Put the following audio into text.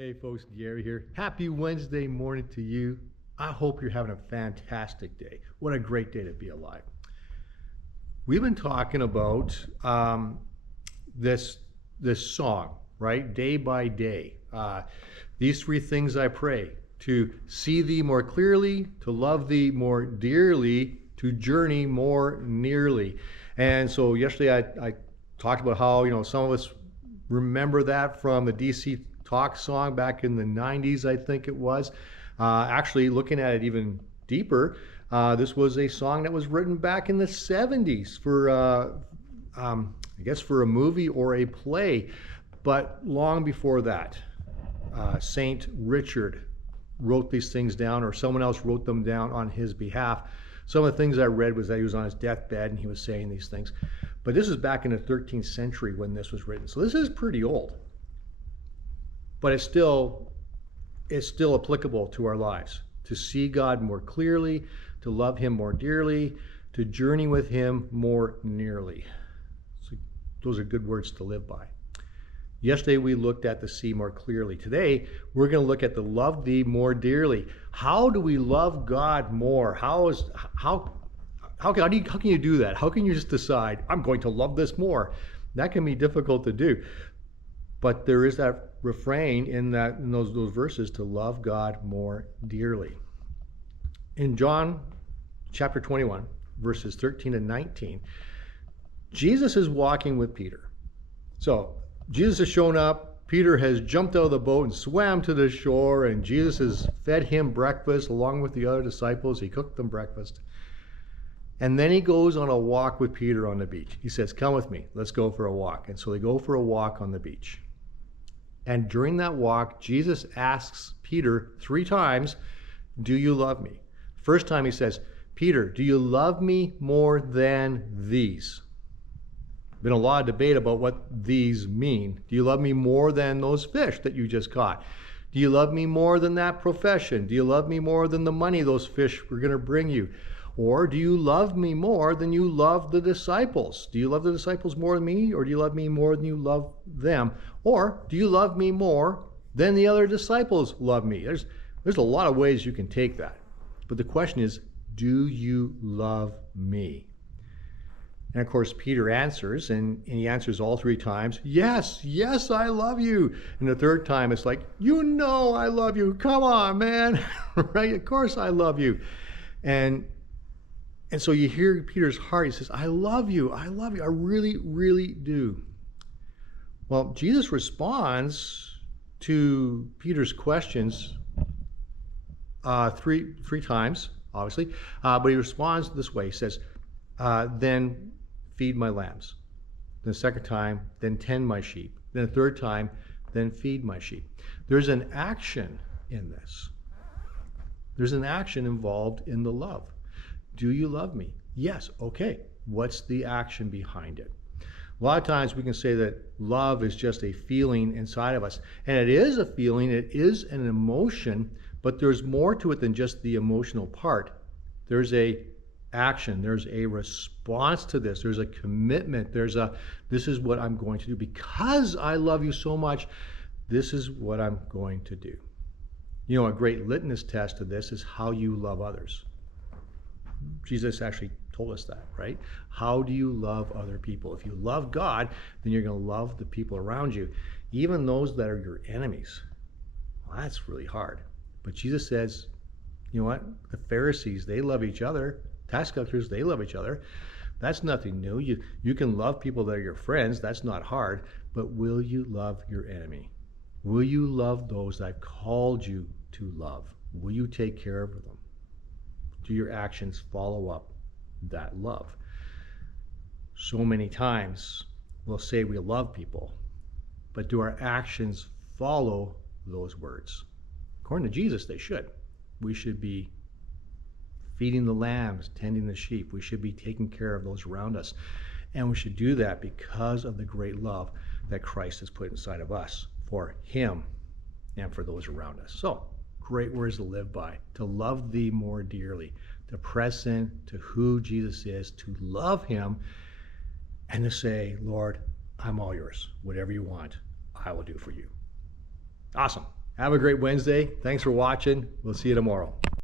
Hey folks, Gary here. Happy Wednesday morning to you. I hope you're having a fantastic day. What a great day to be alive. We've been talking about this song, right? Day by day. These three things I pray: to see thee more clearly, to love thee more dearly, to journey more nearly. And so yesterday I talked about how some of us remember that from the DC Talk song back in the 90s, I think it was. Actually, looking at it even deeper, this was a song that was written back in the 70s for, I guess, for a movie or a play. But long before that, Saint Richard wrote these things down, or someone else wrote them down on his behalf. Some of the things I read was that he was on his deathbed and he was saying these things. But this is back in the 13th century when this was written. So this is pretty old. But it's still applicable to our lives. To see God more clearly, to love him more dearly, to journey with him more nearly. So those are good words to live by. Yesterday we looked at the see more clearly. Today we're going to look at the love thee more dearly. How do we love God more? How can you do that? How can you just decide, I'm going to love this more? That can be difficult to do. But there is that refrain in those verses to love God more dearly. In John chapter 21, verses 13 and 19, Jesus is walking with Peter. So Jesus has shown up. Peter has jumped out of the boat and swam to the shore, and Jesus has fed him breakfast along with the other disciples. He cooked them breakfast. And then he goes on a walk with Peter on the beach. He says, come with me, let's go for a walk. And so they go for a walk on the beach. And during that walk, Jesus asks Peter 3 times, do you love me? First time he says, Peter, do you love me more than these? Been a lot of debate about what these mean. Do you love me more than those fish that you just caught? Do you love me more than that profession? Do you love me more than the money those fish were going to bring you? Or do you love me more than you love the disciples? Do you love the disciples more than me, or do you love me more than you love them? Or do you love me more than the other disciples love me? There's a lot of ways you can take that. But the question is, do you love me? And of course, Peter answers, and he answers all 3 times, yes, I love you. And the 3rd time, it's like, I love you. Come on, man. Right? Of course I love you. And so you hear Peter's heart. He says, I love you. I really, really do. Well, Jesus responds to Peter's questions 3 times, obviously. But he responds this way. He says, then feed my lambs. Then the 2nd time, then tend my sheep. Then the 3rd time, then feed my sheep. There's an action in this. There's an action involved in the love. Do you love me? Yes. Okay. What's the action behind it? A lot of times we can say that love is just a feeling inside of us. And it is a feeling, it is an emotion, but there's more to it than just the emotional part. There's a action, there's a response to this, there's a commitment, this is what I'm going to do. Because I love you so much, this is what I'm going to do. A great litmus test of this is how you love others. Jesus actually told us that, right? How do you love other people? If you love God, then you're going to love the people around you, even those that are your enemies. Well, that's really hard. But Jesus says, you know what? The Pharisees, they love each other. Tax collectors, they love each other. That's nothing new. You can love people that are your friends. That's not hard. But will you love your enemy? Will you love those I've called you to love? Will you take care of them? Do your actions follow up that love? So many times we'll say we love people, but do our actions follow those words? According to Jesus, they should. We should be feeding the lambs, tending the sheep. We should be taking care of those around us. And we should do that because of the great love that Christ has put inside of us for him and for those around us. So, great words to live by, to love thee more dearly, to press in to who Jesus is, to love him, and to say, Lord, I'm all yours. Whatever you want, I will do for you. Awesome. Have a great Wednesday. Thanks for watching. We'll see you tomorrow.